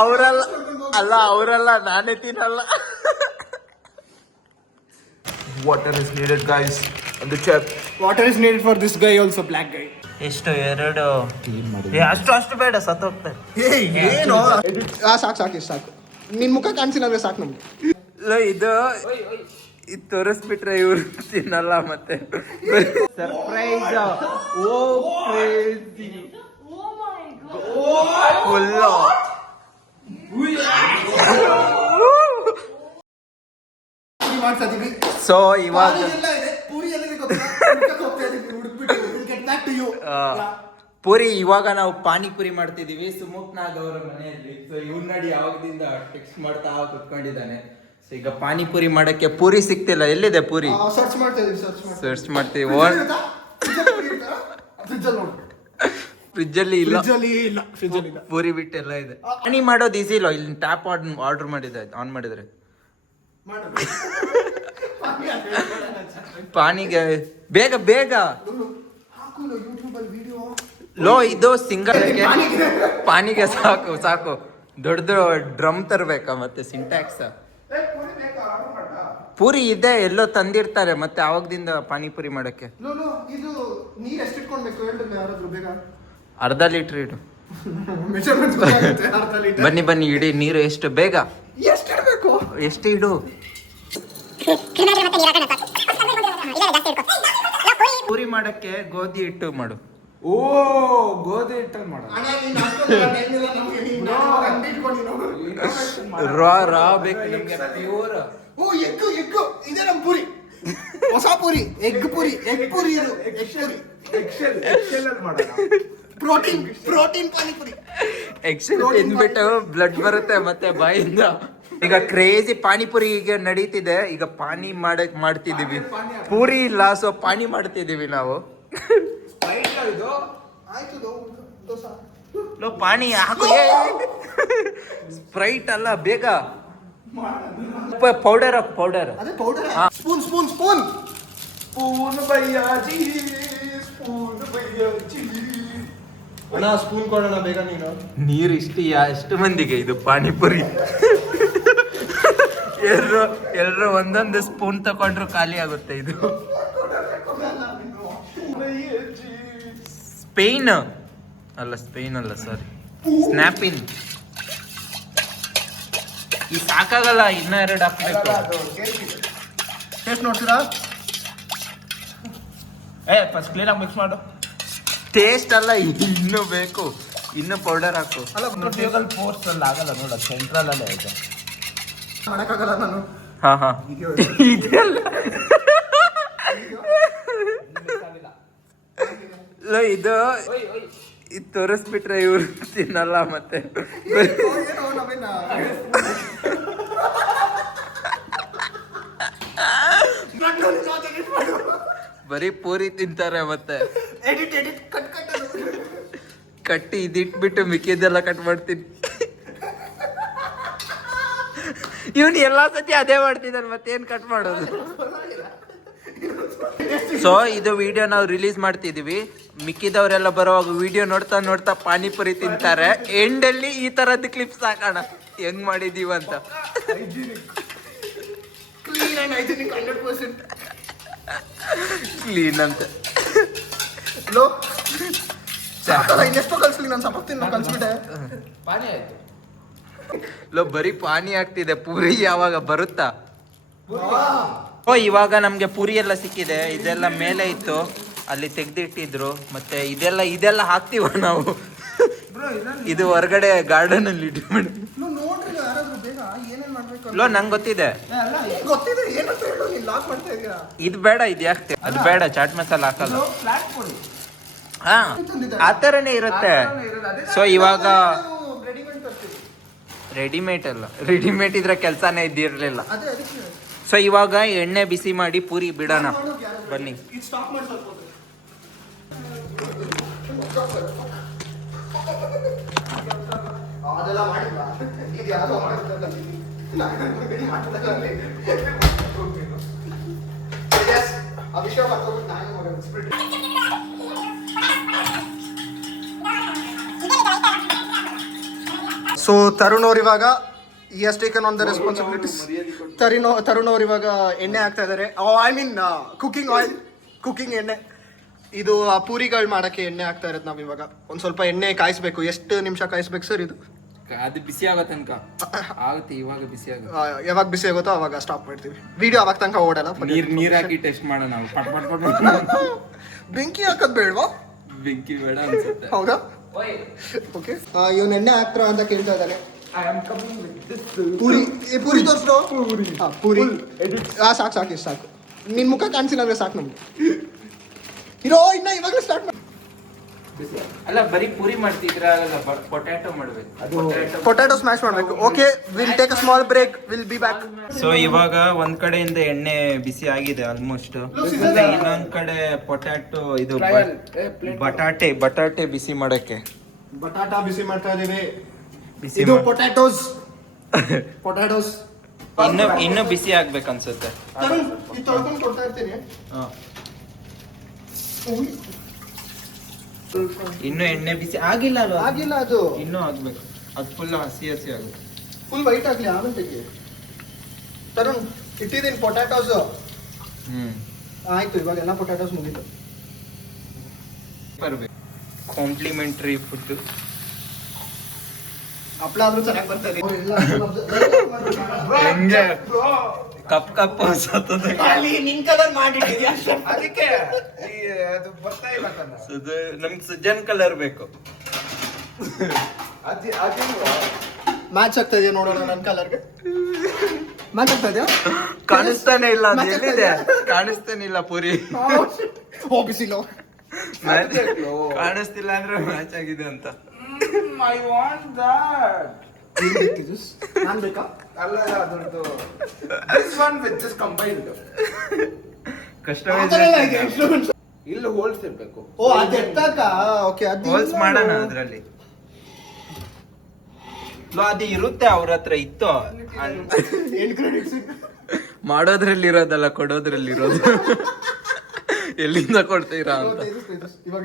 ಅವರಲ್ಲ ಅಲ್ಲ ಅವರಲ್ಲ ನಾನೇ ತಿನ್ನಲ್ಲ. Water is needed, guys. On the chef. Water is needed for this guy also, black guy. ಎಷ್ಟು ಎರಡು ಅಷ್ಟು ಬೇಡ ಸತ್ತೋಗ್ತಾರೆ. ಏನು ಸಾಕು ಸಾಕು. ನಿನ್ ಮುಖ ಕಾಣಿಸಿಲ್ಲ ಅಂದ್ರೆ ಸಾಕು ನಮ್ಗೆ. ಇದು ತೋರಿಸ್ಬಿಟ್ರೆ ಇವ್ರು ತಿನ್ನಲ್ಲ ಮತ್ತೆ. Surprise. Oh crazy. Full so ಇವಾಗ ಪೂರಿ ಇವಾಗ ನಾವು ಪಾನಿಪುರಿ ಮಾಡ್ತಿದೀವಿ ಸುಮುಕ್ನಾಗ್ ಅವರ ಮನೆಯಲ್ಲಿ. ಸೊ ಇವ್ ನೋಡಿ ಯಾವಾಗದಿಂದ ಟೆಕ್ಸ್ಟ್ ಮಾಡ್ತಾ ಕುತ್ಕೊಂಡಿದ್ದಾನೆ. ಸೊ ಈಗ ಪಾನಿಪುರಿ ಮಾಡಕ್ಕೆ ಪೂರಿ ಸಿಕ್ತಿಲ್ಲ. ಎಲ್ಲಿದೆ ಪೂರಿ? ಸರ್ಚ್ ಮಾಡ್ತೀವಿ. ಫ್ರಿಜ್ ಅಲ್ಲಿ ಇಲ್ಲ. ಪೂರಿ ಬಿಟ್ಟೆಲ್ಲ ಇದೆ. ಪಾನಿ ಮಾಡೋದು ಈಸಿ ಇಲ್ಲ. ಇಲ್ಲಿ ಟ್ಯಾಪ್ ಆರ್ಡರ್ ಮಾಡಿದ್ರೆ ಆನ್ ಮಾಡಿದ್ರೆ ಪಾನಿಗೆ ಬೇಗ ಬೇಗ ಲೋ ಇದು ಸಿಂಗಲ್ ಪಾನಿಗೆ ಸಾಕು ಸಾಕು. ದೊಡ್ಡ ಡ್ರಮ್ ತರ್ಬೇಕಾ ಮತ್ತೆ ಸಿಂಟ್ಯಾಕ್ಸ್. ಪೂರಿ ಇದೆ ಎಲ್ಲೋ ತಂದಿರ್ತಾರೆ ಮತ್ತೆ ಆವಾಗದಿಂದ ಪಾನಿಪುರಿ ಮಾಡಕ್ಕೆ. ಅರ್ಧ ಲೀಟರ್ ಇಡು. ಬನ್ನಿ ಬನ್ನಿ ಇಡಿ ನೀರು. ಎಷ್ಟು ಬೇಗ ಎಷ್ಟು ಇಡು. ಪೂರಿ ಮಾಡಕ್ಕೆ ಗೋಧಿ ಹಿಟ್ಟು ಮಾಡು. ಓ ಗೋಧಿ ಹಿಟ್ಟಲ್ಲಿ ಮಾಡು. ರಾ ಬೇಕು ನಿಮ್ಗೆ ಪ್ಯೂರ್. ಓ ಎಗ್ ಇದೆ ನಮ್ಮ ಪೂರಿ. ಹೊಸ ಪೂರಿ ಎಗ್ ಪೂರಿ. ಇದು ಎಕ್ಸೆಲ್ ಮಾಡೋಣ. ಪ್ರೋಟೀನ್ ಪಾನಿಪುರಿ. ಎಕ್ಸೆಲ್ ತಿಂದ್ಬಿಟ್ಟು ಬ್ಲಡ್ ಬರುತ್ತೆ ಮತ್ತೆ ಬಾಯಿಂದ. ಈಗ ಕ್ರೇಜಿ ಪಾನಿಪುರಿ ಈಗ ನಡೀತಿದೆ. ಈಗ ಪಾನಿ ಮಾಡ್ತಿದೀವಿ. ಪೂರಿ ಇಲ್ಲ ಸೊ ಪಾನಿ ಮಾಡ್ತಿದೀವಿ ನಾವು. ಪಾನಿ ಹಾಕು. ಸ್ಪ್ರೈಟ್ ಅಲ್ಲ ಬೇಗ ಪೌಡರ್ ಹಾಕು. ಪೌಡರ್ ಸ್ಪೂನ್ ಅಣ್ಣ ಸ್ಪೂನ್ ಕೊಡೋಣ ಬೇಗ. ನೀರು ಎಷ್ಟು ಮಂದಿಗೆ ಇದು ಪಾನಿಪುರಿ? ಎಲ್ರು ಒಂದೊಂದು ಸ್ಪೂನ್ ತಕೊಂಡ್ರು ಖಾಲಿ ಆಗುತ್ತೆ ಇದು. ಸ್ಪೇನ್ ಅಲ್ಲ ಸಾರಿ ಸ್ನ್ಯಾಪಿನ್. ಈ ಸಾಕಾಗಲ್ಲ, ಇನ್ನ 2 ಹಾಕ್ಬೇಕು. ಟೇಸ್ಟ್ ನೋಡ್ತೀರಾ? ಫಸ್ಟ್ ಕ್ಲೀನ್ ಆಗಿ ಮಿಕ್ಸ್ ಮಾಡು. ಟೇಸ್ಟ್ ಅಲ್ಲ ಇನ್ನು ಬೇಕು. ಇನ್ನು ಪೌಡರ್ ಹಾಕು. ಫೋರ್ಸ್ ಅಲ್ಲಿ ಆಗಲ್ಲ ನೋಡ. ಸೆಂಟ್ರಲ್ ಅಲ್ಲೇ ಇದೆ. ಮಾಡಕ್ಕಾಗಲ್ಲ ನಾನು. ಹಾ ಇದೆಲ್ಲ ಇದು ತೋರಿಸ್ಬಿಟ್ರೆ ಇವ್ರು ತಿನ್ನಲ್ಲ ಮತ್ತೆ. ಬರೀ ಪೂರಿ ತಿಂತಾರೆ ಮತ್ತೆ. ಕಟ್ಟಿ ಇದಿಟ್ಬಿಟ್ಟು ಮಿಕ್ಕಿದ್ದೆಲ್ಲ ಕಟ್ ಮಾಡ್ತೀನಿ. ಇವನು ಎಲ್ಲಾ ಸತಿ ಅದೇ ಮಾಡ್ತಿದ್ದಾನೆ ಮತ್ತೇನ್ ಕಟ್ ಮಾಡೋದು. ಸೊ ಇದು ವಿಡಿಯೋ ನಾವು ರಿಲೀಸ್ ಮಾಡ್ತಿದೀವಿ. ಮಿಕ್ಕಿದವರೆಲ್ಲ ಬರೋವಾಗ ವಿಡಿಯೋ ನೋಡ್ತಾ ಪಾನಿಪುರಿ ತಿಂತಾರೆ. ಎಂಡಲ್ಲಿ ಈ ತರದ್ದು ಕ್ಲಿಪ್ಸ್ ಹಾಕೋಣ ಹೆಂಗ್ ಮಾಡಿದೀವಿ ಅಂತ. ಕ್ಲೀನ್ ಅಂತ ಬರೀ ಪಾನಿ ಆಗ್ತಿದೆ. ಪೂರಿ ಯಾವಾಗ ಬರುತ್ತಾ? ಓ ಇವಾಗ ನಮ್ಗೆ ಪೂರಿ ಎಲ್ಲ ಸಿಕ್ಕಿದೆ. ಇದೆಲ್ಲ ಮೇಲೆ ಇತ್ತು, ಅಲ್ಲಿ ತೆಗ್ದಿಟ್ಟಿದ್ರು. ಮತ್ತೆ ಇದೆಲ್ಲ ಹಾಕ್ತಿವ ನಾವು. ಇದು ಹೊರಗಡೆ ಗಾರ್ಡನ್ ಅಲ್ಲಿ ನಂಗೆ ಗೊತ್ತಿದೆ. ಇದು ಬೇಡ, ಇದು ಯಾಕೆ ಅದು ಬೇಡ. ಚಾಟ್ ಮಸಾಲ ಹಾಕಲ್ಲ. ಹಾ ಆ ಥರನೇ ಇರುತ್ತೆ. ಸೊ ಇವಾಗ ರೆಡಿಮೇಡ್ ಇದ್ರೆ ಕೆಲಸನೇ ಇದ್ದಿರಲಿಲ್ಲ. ಸೊ ಇವಾಗ ಎಣ್ಣೆ ಬಿಸಿ ಮಾಡಿ ಪೂರಿ ಬಿಡೋಣ ಬನ್ನಿ. ಸೊ ತರುಣ್ ಅವ್ರು ಇವಾಗ ಈ ಹಸ್ taken on the responsibilities. Tarun ಅವ್ರು ಇವಾಗ ಎಣ್ಣೆ ಹಾಕ್ತಾ ಇದ್ದಾರೆ. I mean cooking oil, cooking ಎಣ್ಣೆ. ಇದು ಆ ಪೂರಿಗಳು ಮಾಡೋಕ್ಕೆ ಎಣ್ಣೆ ಹಾಕ್ತಾ ಇರೋದು ನಾವು ಇವಾಗ. ಒಂದು ಸ್ವಲ್ಪ ಎಣ್ಣೆ ಕಾಯಿಸ್ಬೇಕು. ಎಷ್ಟು ನಿಮಿಷ ಕಾಯಿಸ್ಬೇಕು ಸರ್ ಇದು? ಅದು ಬಿಸಿ ಆಗೋ ತನಕ ಆಗುತ್ತೆ. ಇವಾಗ ಬಿಸಿ ಆಗುತ್ತೆ. ಯಾವಾಗ ಬಿಸಿ ಆಗುತ್ತೋ ಅವಾಗ ಸ್ಟಾಪ್ ಮಾಡ್ತೀವಿ. ವಿಡಿಯೋ ಅವಾಗ ತನಕ ಓಡಲ್ಲ. ನೀರ್ ಹಾಕಿ ಟೆಸ್ಟ್ ಮಾಡೋಣ ನಾವು. ಪಟ್ ಪಟ್ ಪಟ್ ಬೆಂಕಿ ಹಾಕೋದು ಬೇಡವಾ? ಬೆಂಕಿ ಬೇಡ ಅನ್ಸುತ್ತೆ. ಹೌದಾ? ಓಕೆ. ಇವನ್ ಎಣ್ಣೆ ಹಾಕ್ತಾರ ಅಂತ ಕೇಳ್ತಾ ಇದ್ದಾನೆ. ಪೂರಿ ತೋರಿಸ್ರು. ಪೂರಿ ಸಾಕು ಇಷ್ಟು ಸಾಕು. ನಿನ್ ಮುಖ ಕಾಣಿಸಿಲ್ಲ ಅಂದ್ರೆ ಸಾಕು ನಮ್ಗೆ. ಇರೋ ಇನ್ನ ಇವಾಗಲೇ ಸ್ಟಾರ್ಟ್ ಮಾಡಿ. ಅಲ್ಲ ಬರೀ ಪೂರಿ ಮಾಡ್ತಿದ್ರೆ ಆಗಲ್ಲ, ಪೊಟ್ಯಾಟೊ ಮಾಡ್ಬೇಕು. ಪೊಟ್ಯಾಟೊ ಸ್ಮ್ಯಾಶ್ ಮಾಡ್ಬೇಕು. Okay, will take a small break, will be back. So ಇವಾಗ ಒಂದ್ ಕಡೆಯಿಂದ ಎಣ್ಣೆ ಬಿಸಿ ಆಗಿದೆ ಆಲ್ಮೋಸ್ಟ್. ಮತ್ತೆ ಇನ್ನೊಂದ್ ಕಡೆ ಪೊಟ್ಯಾಟೊ ಇದು ಬಟಾಟೆ ಬಿಸಿ ಮಾಡಕ್ಕೆ ಬಟಾಟಾ ಬಿಸಿ ಮಾಡ್ತಾ ಇದೀವಿ. ಬಿಸಿ ಇದು ಪೊಟ್ಯಾಟೋಸ್. ಇನ್ನು ಬಿಸಿ ಆಗ್ಬೇಕು ಅನ್ಸುತ್ತೆ. ಇದು ತೊಳ್ಕೊಂಡು ಕೊಡ್ತಾ ಇರ್ತೀನಿ. ಇನ್ನು ಎಣ್ಣೆ ಬಿಸಿ ಆಗಿಲ್ಲ ಅಲ್ವಾ? ಆಗಿಲ್ಲ, ಅದು ಇನ್ನೂ ಆಗ್ಬೇಕು. ಅದು ಫುಲ್ ಹಸಿ ಆಗುತ್ತೆ. ಫುಲ್ ವೈಟ್ ಆಗ್ಲಿ ಆಮೇಲೆ ತರುಣ್ ಇಟ್ಟಿದ್ದೀನಿ ಪೊಟ್ಯಾಟೋಸ್. ಆಯ್ತು, ಇವಾಗ ಎಲ್ಲ ಪೊಟ್ಯಾಟೋಸ್ ಮುಗೀತು. ಬರ್ಬೇಕು ಕಾಂಪ್ಲಿಮೆಂಟ್ರಿ ಫುಡ್. ಹಪ್ಳ ಆದ್ರೂ ಚೆನ್ನಾಗಿ ಬರ್ತದೆ. ಕಪ್ ನಿನ್ ಕಲರ್ ಮಾಡಿಟ್ಟಿದ್ಯಾ? ಅದಕ್ಕೆ ಅದು ಬರ್ತಾ ಇಲ್ಲ ನಮ್ಗೆ ಸುಜನ್ ಕಲರ್ ಬೇಕು. ಮ್ಯಾಚ್ ಆಗ್ತಾ ಇದೆಯಾ ನೋಡೋಣ ನನ್ನ ಕಲರ್ಗೆ. ಮ್ಯಾಚ್ ಆಗ್ತಾ ಇದೆಯಾ? ಕಾಣಿಸ್ತಾನೆ ಇಲ್ಲ. ಎಲ್ಲಿದೆ? ಕಾಣಿಸ್ತಾನೆ ಇಲ್ಲ ಪೂರಿ. ಬಿಸಿಲು ಕಾಣಿಸ್ತಿಲ್ಲ ಅಂದ್ರೆ ಮ್ಯಾಚ್ ಆಗಿದೆ ಅಂತ. I want that. ನಾನ್ ಬೇಕಾ? ಅಲ್ಲ ಅದೊಂದು this one with this combined. ಇಲ್ಲಿ ಹೋಲ್ಸ್ ಇರ್ಬೇಕು. ಓ ಅದು ಎತ್ತಾಕ. ಓಕೆ, ಅದು ಹೋಲ್ಸ್ ಮಾಡೋಣ ಅದ್ರಲ್ಲಿ. ಅದು ಇರುತ್ತೆ ಅವ್ರ ಹತ್ರ ಇತ್ತು. ಮಾಡೋದ್ರಲ್ಲಿ ಇರೋದಲ್ಲ, ಕೊಡೋದ್ರಲ್ಲಿ ಇರೋದು. ಎಲ್ಲಿಂದ ಕೊಡ್ತೀರಾ ಅಂತ. ಇವಾಗ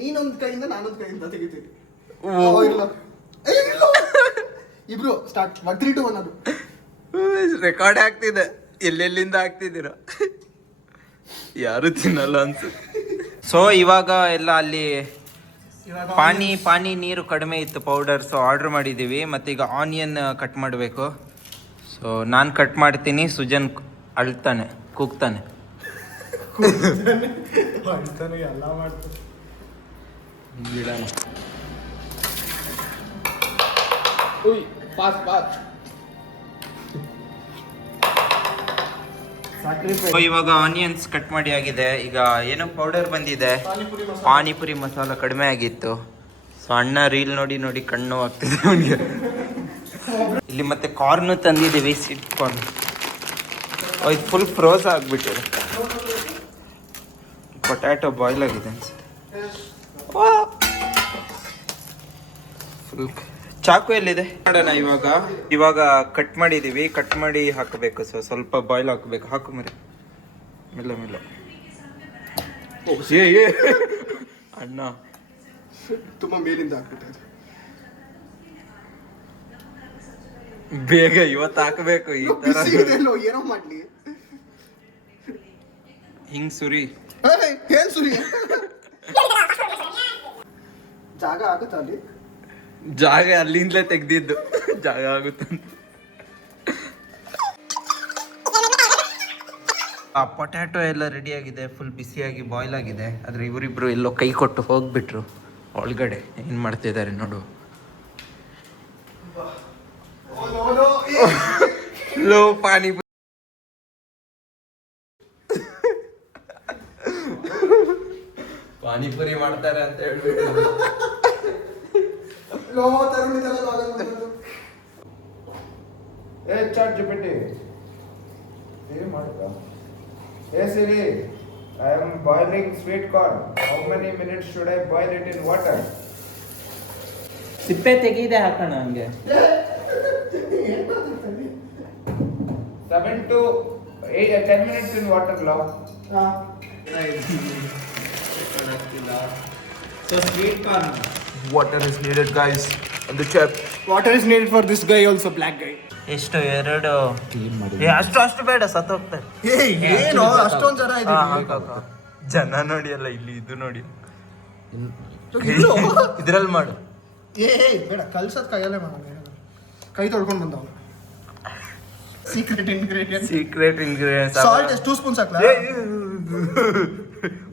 ನೀನೊಂದ್ ಕೈಯಿಂದ ನಾನೊಂದ್ ಕೈಯಿಂದ ತೆಗಿತೀನಿ. ಇಬ್ರು ಸ್ಟಾರ್ಟ್ 1 3 2 1 ಅದು ರೆಕಾರ್ಡ್ ಆಗ್ತಿದೆ. ಎಲ್ಲೆಲ್ಲಿಂದ ಆಗ್ತಿದ್ದೀರಾ? ಯಾರು ತಿನ್ನಲ್ಲ ಅನ್ಸುತ್ತೆ. ಸೊ ಇವಾಗ ಎಲ್ಲ ಅಲ್ಲಿ ಪಾನಿ ನೀರು ಕಡಿಮೆ ಇತ್ತು ಪೌಡರ್. ಸೊ ಆರ್ಡರ್ ಮಾಡಿದ್ದೀವಿ. ಮತ್ತು ಈಗ ಆನಿಯನ್ ಕಟ್ ಮಾಡಬೇಕು. ಸೊ ನಾನು ಕಟ್ ಮಾಡ್ತೀನಿ, ಸುಜನ್ ಅಳ್ತಾನೆ, ಕೂಗ್ತಾನೆ. ಎಲ್ಲ ಮಾಡ್ತಾರೆ. ಬಿಡೋಣ. ಇವಾಗ ಆನಿಯನ್ಸ್ ಕಟ್ ಮಾಡಿ ಆಗಿದೆ. ಈಗ ಏನೋ ಪೌಡರ್ ಬಂದಿದೆ, ಪಾನಿಪುರಿ ಮಸಾಲ ಕಡಿಮೆ ಆಗಿತ್ತು. ಸೊ ಅಣ್ಣ ರೀಲ್ ನೋಡಿ ನೋಡಿ ಕಣ್ಣು ಆಗ್ತಿದೆ ಅವನಿಗೆ. ಇಲ್ಲಿ ಮತ್ತೆ ಕಾರ್ನು ತಂದಿದ್ದೀವಿ, ಸ್ವೀಟ್ ಕಾರ್ನ್. ಇದು ಫುಲ್ ಫ್ರೋಸ್ ಆಗಿಬಿಟ್ಟಿದೆ. ಪೊಟ್ಯಾಟೊ ಬಾಯ್ಲ್ ಆಗಿದೆ ಅನ್ಸುತ್ತೆ. ಫುಲ್ ಚಾಕು ಎಲ್ಲಿದೆ ಮಾಡೋಣ. ಇವಾಗ ಕಟ್ ಮಾಡಿದೀವಿ, ಕಟ್ ಮಾಡಿ ಹಾಕಬೇಕು. ಸೊ ಸ್ವಲ್ಪ ಬಾಯ್ಲ್ ಹಾಕಬೇಕು. ಹಾಕು ಮರಿ ಮೆಲ್ಲ. ಅಣ್ಣ ತುಂಬಾ ಮೇಲಿಂದ ಹಾಕ್ಬಿಟ್ಟೆ. ಬೇಗ ಇವತ್ತು ಹಾಕಬೇಕು. ಈ ತರ ಏನೋ ಮಾಡ್ಲಿ. ಹಿಂಗ್ ಸುರಿ. ಏನ್ ಸುರಿ? ಜಾಗ ಆಗುತ್ತ ಅಲ್ಲಿ? ಜಾಗ ಅಲ್ಲಿಂದಲೇ ತೆಗ್ದಿದ್ದು. ಜಾಗ ಆಗುತ್ತೆ. ಆ ಪೊಟ್ಯಾಟೊ ಎಲ್ಲ ರೆಡಿ ಆಗಿದೆ, ಫುಲ್ ಬಿಸಿಯಾಗಿ ಬಾಯ್ಲ್ ಆಗಿದೆ. ಆದ್ರೆ ಇವರಿಬ್ರು ಎಲ್ಲೋ ಕೈ ಕೊಟ್ಟು ಹೋಗ್ಬಿಟ್ರು ಒಳಗಡೆ. ಏನ್ ಮಾಡ್ತಿದ್ದಾರೆ ನೋಡು. ಲೋ ಪಾನಿಪುರಿ ಪಾನಿಪುರಿ ಮಾಡ್ತಾರೆ ಅಂತ ಹೇಳ್ಬಿಟ್ಟು. ChatGPT Hey Siri, I am boiling sweet corn. How many minutes should I boil it in water? ಸಿಪ್ಪೆ ತೆಗಿದೆ ಹಾಕೋಣ ಹಂಗೆ. 7 to 8 10 minutes in water law. So sweet corn. Water is needed, guys. ಒಂದು ಚಪ್. Water is needed for this guy also, black guy. ಎಷ್ಟು? ಎರಡು. ಅಷ್ಟು ಬೇಡ, ಸತ್ತೋಗ್ತಾರೆ. ಏನು ಅಷ್ಟೊಂದ್ ಜನ ಇದೆ? ಜನ ನೋಡಿ ಅಲ್ಲ, ಇಲ್ಲಿ ಇದು ನೋಡಿ, ಇದ್ರಲ್ಲಿ ಮಾಡು. ಬೇಡ, ಕಲ್ಸದ್ ಕೈಯಲ್ಲೇ ಮಾಡೋಣ. ಕೈ ತೊಳ್ಕೊಂಡು ಬಂದವ. ಸೀಕ್ರೆಟ್ ಇಂಗ್ರೀಡಿಯಂಟ್ ಸಾಲ್ಟ್ ಎಷ್ಟು 2 ಸ್ಪೂನ್ಸ್ ಹಾಕ್ಲಾ?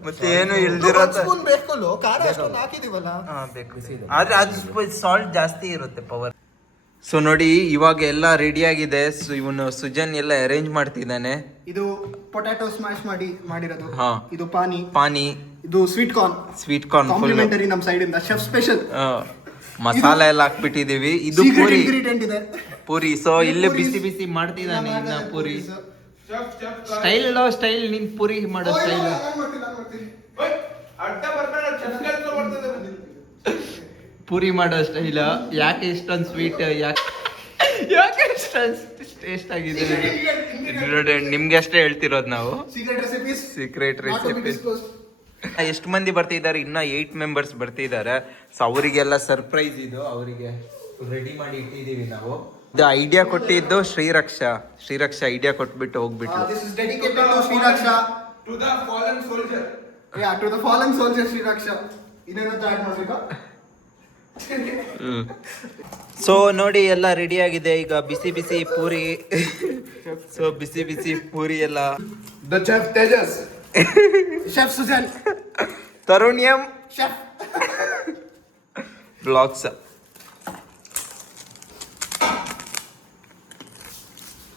ಮತ್ತೆ ಏನು ಇಲ್ದಿರೋ ಸ್ಪೂನ್ ಬೇಕಲ್ಲ, ಖಾರ ಅಷ್ಟೊಂದು ಹಾಕಿದೀವಲ್ಲ. ಬೇಕು, ಆದ್ರೆ ಅದು ಸಾಲ್ಟ್ ಜಾಸ್ತಿ ಇರುತ್ತೆ, ಪವರ್. ಸೊ ನೋಡಿ, ಇವಾಗ ಎಲ್ಲ ರೆಡಿ ಆಗಿದೆ. ಸೊ ಇವನು ಸುಜನ್ ಎಲ್ಲ ಅರೇಂಜ್ ಮಾಡ್ತಿದ್ದಾನೆ. ಇದು ಪೊಟ್ಯಾಟೊ ಸ್ಮ್ಯಾಶ್ ಮಾಡಿರೋದು. ಹಾ. ಇದು ಪಾನಿ. ಇದು ಸ್ವೀಟ್ ಕಾರ್ನ್ ಫುಲ್ ಕಾಂಪ್ಲಿಮೆಂಟರಿ ನಮ್ಮ ಸೈಡ್ ಇಂದ, ಶೆಫ್ ಸ್ಪೆಷಲ್. ಮಸಾಲೆ ಎಲ್ಲ ಹಾಕ್ಬಿಟ್ಟಿದೀವಿ. ಇದು ಸೀಕ್ರೆಟ್ ಇಂಗ್ರೀಡಿಯಂಟ್ ಇದೆ, ಪೂರಿ. ಸೊ ಇಲ್ಲೇ ಬಿಸಿ ಬಿಸಿ ಮಾಡ್ತಿದ್ದಾನೆ ಇನ್ನ ಪೂರಿ. ಸ್ಟೈಲ್ ನಿನ್ ಪೂರಿ ಮಾಡೋ ಸ್ಟೈಲ್. ಪೂರಿ ಮಾಡೋ ಸ್ಟೈಲ್. ಯಾಕೆ ಇಷ್ಟೊಂದು ಸ್ವೀಟ್, ಯಾಕೆ ಇಷ್ಟೊಂದು ಟೇಸ್ಟ್ ಆಗಿದೆ ನೋಡಿ. ನಿಮ್ಗೆ ಅಷ್ಟೇ ಹೇಳ್ತಿರೋದು ನಾವು, ಸೀಕ್ರೆಟ್ ರೆಸಿಪೀಸ್. ಎಷ್ಟು ಮಂದಿ ಬರ್ತಿದ್ದಾರೆ? ಇನ್ನ 8 ಮೆಂಬರ್ಸ್ ಬರ್ತಿದ್ದಾರೆ. ಸೊ ಅವರಿಗೆಲ್ಲ ಸರ್ಪ್ರೈಸ್ ಇದು, ಅವರಿಗೆ ರೆಡಿ ಮಾಡಿ ಇಟ್ಟಿದೀವಿ ನಾವು. ಇದು ಐಡಿಯಾ ಕೊಟ್ಟಿದ್ದು ಶ್ರೀರಕ್ಷಾ ಐಡಿಯಾ ಕೊಟ್ಬಿಟ್ಟು ಹೋಗ್ಬಿಟ್ಟು. This is dedicated to Sriraksha, To the fallen soldier. yeah, to the fallen soldier Sriraksha. ಇನ್ನೇನಂತ ಆಡ್ ಮಾಡ್ಬೇಕಾ? ಸೊ ನೋಡಿ, ಎಲ್ಲ ರೆಡಿ ಆಗಿದೆ. ಈಗ ಬಿಸಿ ಬಿಸಿ ಪೂರಿ. ಸೊ ಬಿಸಿ ಬಿಸಿ ಪೂರಿ ಎಲ್ಲ. The chef Tejas. Chef Sujan. ತರುಣ್ಯಂ Chef. ಬ್ಲಾಗ್ಸ್.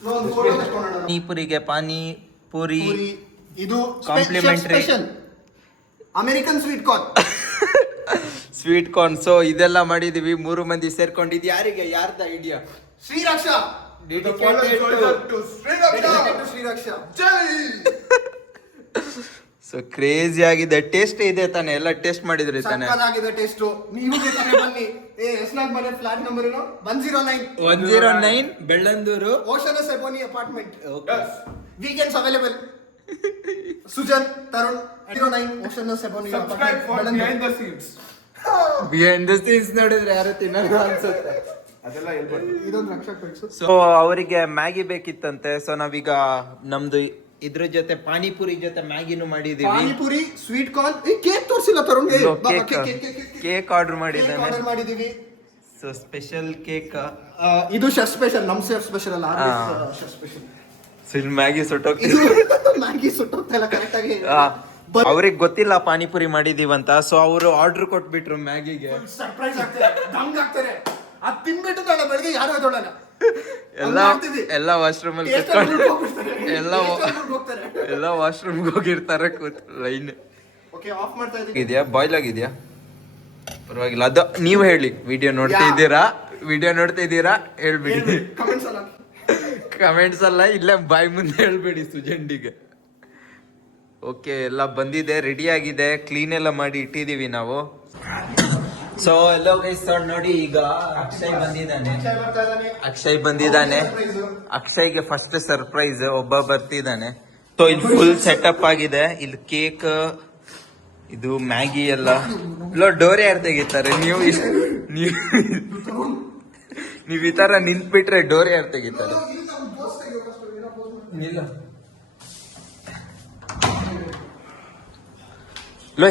ಪಾನಿಪುರಿಗೆ ಪಾನಿ ಪೂರಿ. ಇದು Complimentary. Special American sweet corn. Sweet corn. So ಇದೆಲ್ಲ ಮಾಡಿದೀವಿ 3 ಮಂದಿ ಸೇರ್ಕೊಂಡಿದ್ದು. ಯಾರ್ದ idea? Sriraksha. The fallen soldier to Sriraksha. So crazy ಆಗಿದೆ. ಟೇಸ್ಟ್ ಇದೆ ತಾನೆ? ಎಲ್ಲ ಟೇಸ್ಟ್ ಮಾಡಿದ್ರಿ ತಾನೆ? ಸಕ್ಕತ್ತಾಗಿದೆ ಟೇಸ್ಟ್. ನೀವು ಬೇಕಾದ್ರೆ ಬನ್ನಿ. ಎಸ್ನಾಗ್ ಮನೆ ಫ್ಲಾಟ್ ನಂಬರ್ ಏನು? 109 ಬೆಳ್ಳಂದೂರು, ಓಷನ್ ಸೆಬೋನಿ apartment. Weekends available. Sujan, Tarun, 09 ocean ಸೆಬೋನಿ subscribe for behind the scenes. Behind the scenes ನೋಡಿದ್ರೆ ಯಾರು ತಿನ್ನಲ್ಲ ಅನ್ಸುತ್ತೆ. ಅದೆಲ್ಲ ಹೇಳ್ಬಾರ್ದು. ಇದೊಂದು ರಕ್ಷಾ ಕಳಿಸು. ಸೊ ಅವರಿಗೆ ಮ್ಯಾಗಿ ಬೇಕಿತ್ತಂತೆ. ಸೊ ನಾವೀಗ ನಮ್ದು ಇದ್ರ ಜೊತೆ ಪಾನಿಪುರಿ ಜೊತೆ ಮ್ಯಾಗಿನೂ ಮಾಡಿದೀವಿ. Panipuri, sweet corn. ಕೇಕ್ ತೋರಿಸಿಲ್ಲ ತರುಣ್. ಕೇಕ್ ಆರ್ಡರ್ ಮಾಡಿದ್ದಾನೆ. ಆರ್ಡರ್ ಮಾಡಿದೀವಿ. So special cake. ಇದು ಶೆಫ್ ಸ್ಪೆಷಲ್, ನಮ್ ಶೆಫ್ ಸ್ಪೆಷಲ್ ಅಲ್ಲ, ಶೆಫ್ ಸ್ಪೆಷಲ್. ಸೊ ಇಲ್ಲಿ ಮ್ಯಾಗಿ ಸುಟ್ಟೋಗ್ತೀವಿ. ಮ್ಯಾಗಿ ಸುಟ್ಟೋಗ್ತಾ ಇಲ್ಲ ಕರೆಕ್ಟ್ ಆಗಿ. ಅವ್ರಿಗೆ ಗೊತ್ತಿಲ್ಲ ಪಾನಿಪುರಿ ಮಾಡಿದೀವಂತ. ಸೊ ಅವರು ಆರ್ಡರ್ ಕೊಟ್ಬಿಟ್ರು ಮ್ಯಾಗಿಗೆ. ಸರ್ಪ್ರೈಸ್ ಆಗ್ತಾರೆ, ದಂಗ್ ಆಗ್ತಾರೆ. ಅದ್ ತಿನ್ಬಿಟ್ಟು ತಾಳ ಬೆಳಗ್ಗೆ ಯಾರು ಎದ್ದೋಳಲ್ಲ. ಎಲ್ಲ ವಾಶ್ರೂಮ್ ಅಲ್ಲಿ ಎಲ್ಲ ವಾಶ್ರೂಮ್ಗೆ ಹೋಗಿರ್ತಾರೆ ಲೈನ್. ಓಕೆ, ಆಫ್ ಮಾಡ್ತಾ ಇದ್ದೀನಿ. ಇದೆಯಾ? ಬಾಯ್ಲ್ ಆಗಿದ್ಯಾ? ಪರವಾಗಿಲ್ಲ. ಅದು ನೀವು ಹೇಳಿ. ವಿಡಿಯೋ ನೋಡ್ತಾ ಇದ್ದೀರಾ ಹೇಳ್ಬಿಡಿ. ಕಮೆಂಟ್ಸ್ ಅಲ್ಲ, ಇಲ್ಲ ಬಾಯ್ ಮುಂದೆ ಹೇಳ್ಬೇಡಿ ಸುಜಂಡಿಗೆ. ಓಕೆ, ಎಲ್ಲ ಬಂದಿದೆ, ರೆಡಿ ಆಗಿದೆ, ಕ್ಲೀನ್ ಎಲ್ಲ ಮಾಡಿ ಇಟ್ಟಿದೀವಿ ನಾವು. ಸೊ ಎಲ್ಲೋ ಗೈಸ್ ನೋಡಿ, ಈಗ ಅಕ್ಷಯ್ ಬಂದಿದ್ದಾನೆ. ಅಕ್ಷಯ್ಗೆ ಫಸ್ಟ್ ಸರ್ಪ್ರೈಸ್, ಒಬ್ಬ ಬರ್ತಿದ್ದಾನೆ. ಸೊ ಇಲ್ಲಿ ಫುಲ್ ಸೆಟಪ್ ಆಗಿದೆ. ಇಲ್ಲಿ ಕೇಕ್, ಇದು ಮ್ಯಾಗಿ ಎಲ್ಲ. ಇಲ್ಲ ಡೋರ್ ಯಾರು ತೆಗಿತಾರೆ? ನೀವು ಈ ತರ ನಿಂತ್ಬಿಟ್ರೆ ಡೋರ್ ಯಾರು ತೆಗಿತಾರೆ?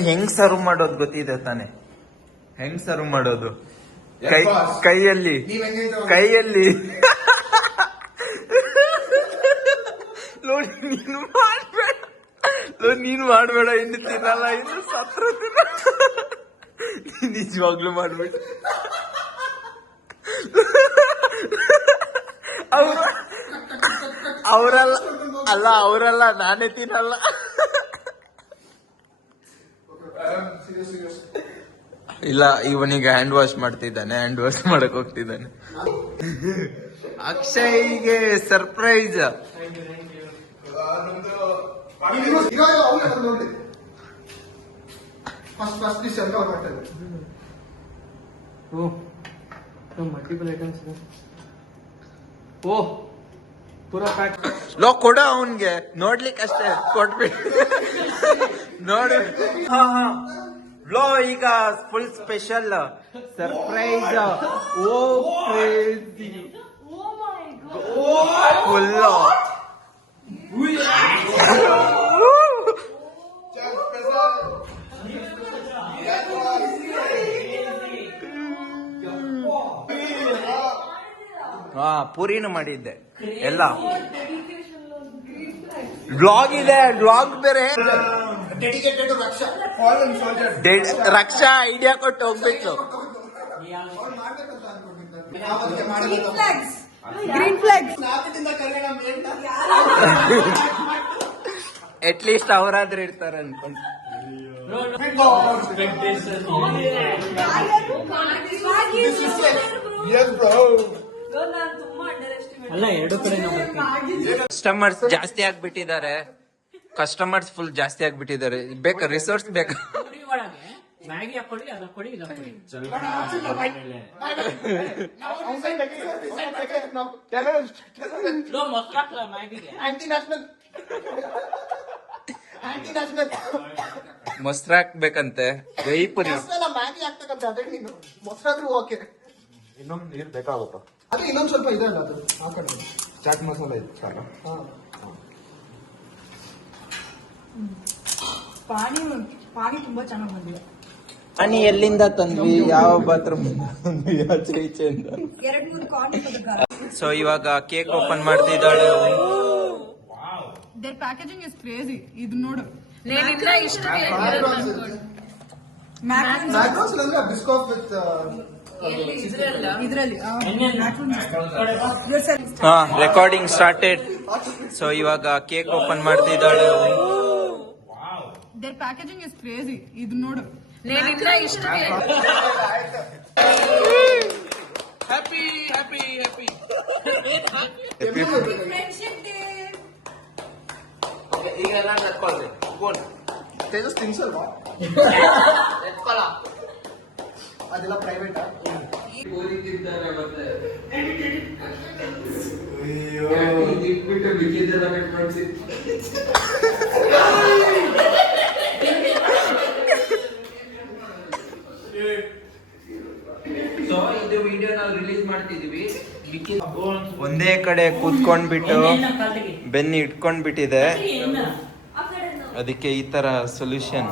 ಹೆಂಗ್ ಸರ್ವ್ ಮಾಡೋದು ಗೊತ್ತಿದೆ ತಾನೆ? ಹೆಂಗ್ ಸರ್ವ್ ಮಾಡೋದು? ಕೈಯಲ್ಲಿ ನೀನು ಮಾಡ್ಬೇಡ. ಇನ್ನು ತಿನ್ನಲ್ಲ, ಇನ್ನು ಸತ್ರ ನಿಜವಾಗ್ಲೂ ಮಾಡ್ಬೇಡ. ಅವರಲ್ಲ, ನಾನೇ ತಿನ್ನಲ್ಲ. ಇಲ್ಲ, ಇವನಿಗೆ ಹ್ಯಾಂಡ್ ವಾಶ್ ಮಾಡ್ತಿದ್ದಾನೆ, ಹ್ಯಾಂಡ್ ವಾಶ್ ಮಾಡಕ್ ಹೋಗ್ತಿದ್ದಾನೆ. ಅಕ್ಷಯ್ಗೆ ಸರ್ಪ್ರೈಸ್. ಲೋ ಕೊಡ ಅವನ್ಗೆ ನೋಡ್ಲಿಕ್ಕೆ ಅಷ್ಟೇ ಕೊಟ್ಬಿಟ್ಟು ನೋಡಿ. ಲೋ ಈಗ full special surprise. Oh crazy Oh my god. Full. ಹಾ ಪೂರಿನೂ ಮಾಡಿದ್ದೆ ಎಲ್ಲ. ವ್ಲಾಗ್ ಇದೆ, ವ್ಲಾಗ್ ಬೇರೆ. Dedicated to Raksha. Fallen soldier. Raksha idea ಕೊಟ್ಟು ಹೋಗ್ಬೇಕು. Green flags. Green flags. At least ಅವರಾದ್ರೂ ಇರ್ತಾರೆ ಅನ್ಕೊಂಡು. Yes, bro. ನಾನು ತುಂಬಾ ಅಂಡರ್ ಕಸ್ಟಮರ್ಸ್ ಜಾಸ್ತಿ ಆಗ್ಬಿಟ್ಟಿದ್ದಾರೆ. ಕಸ್ಟಮರ್ಸ್ ಫುಲ್ ಜಾಸ್ತಿ ಆಗ್ಬಿಟ್ಟಿದ್ದಾರೆ. ಬೇಕಾ ರಿಸೋರ್ಸ್ ಬೇಕಾ? ಮ್ಯಾಗಿ ಹಾಕೊಳ್ಳಿ, ಅದು ಹಾಕೊಳ್ಳಿ, ಇದು ಹಾಕೊಳ್ಳಿ. ಮೊಸರು ಹಾಕ್ಲ ಮ್ಯಾಗಿಗೆ. ಮೊಸರು ಹಾಕ್ಬೇಕಂತೆ. ದಹಿಪುರಿ ಮ್ಯಾಗಿ ಹಾಕ್ತಕ್ಕಂತೆ ಅದೇ ನೀನು ಮೊಸರಾದ್ರೂ ಓಕೆ. ಇನ್ನೊಂದು ನೀರು ಬೇಕಾಗುತ್ತಾ? ಅದೇ ಇನ್ನೊಂದ್ ಸ್ವಲ್ಪ ಇದೆ ಅಲ್ಲ ಅದು ಹಾಕೊಂಡು. ಚಾಟ್ ಮಸಾಲ ಇದೆ ಸಾಲ. ಪಾನಿ ತುಂಬಾ ಚೆನ್ನಾಗಿ ಬಂದಿದೆ. ಪಾನಿ ಎಲ್ಲಿಂದ ತಂದ್ವಿ, ಯಾವ ಬಾತ್ರೂಮ್ ತಂದ್ವಿ, ಆಚೆ ಈಚೆಯಿಂದ. 2-3 ಕಾರ್ನ್. ಸೊ ಇವಾಗ ಕೇಕ್ ಓಪನ್ ಮಾಡ್ತಿದ್ದಾಳೆ. Their packaging is crazy. ಇದು ನೋಡು. ನೇನಿಂದ ಇಷ್ಟ ಮ್ಯಾಕ್ರೋನ್ಸ್ ಅಂದ್ರೆ ಬಿಸ್ಕಾಫ್ ವಿತ್ ಇದ್ರಲ್ಲಿ ಹಾ ರೆಕಾರ್ಡಿಂಗ್ ಸ್ಟಾರ್ಟೆಡ್. ಸೊ ಇವಾಗ ಕೇಕ್ ಓಪನ್ ಮಾಡ್ತಿದ್ದಾಳೆ. Their packaging is crazy. ಇದು ನೋಡು. ನೇನಿಂದ ಇಷ್ಟ ಫ್ರೆಂಡ್ಶಿಪ್ ಡೇ. ತೇಜಸ್ ತಿನ್ಸಲ್ವಾ? ಅದೆಲ್ಲ ಪ್ರೈವೇಟ್. ಸೊ ಇದು ವಿಡಿಯೋ ನಾವು ರಿಲೀಸ್ ಮಾಡ್ತಿದೀವಿ. ಒಂದೇ ಕಡೆ ಕೂತ್ಕೊಂಡ್ಬಿಟ್ಟು ಬೆನ್ನಿ ಇಟ್ಕೊಂಡ್ಬಿಟ್ಟಿದೆ. ಅದಕ್ಕೆ ಈ ತರ ಸೊಲ್ಯೂಷನ್.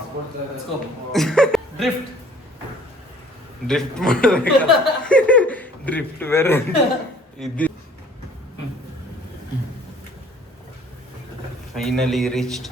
ಡ್ರಿಫ್ಟ್ ಮಾಡಬೇಕಲ್ಲ. ಡ್ರಿಫ್ಟ್ ಬೇರೆ ಇದು. Finally reached.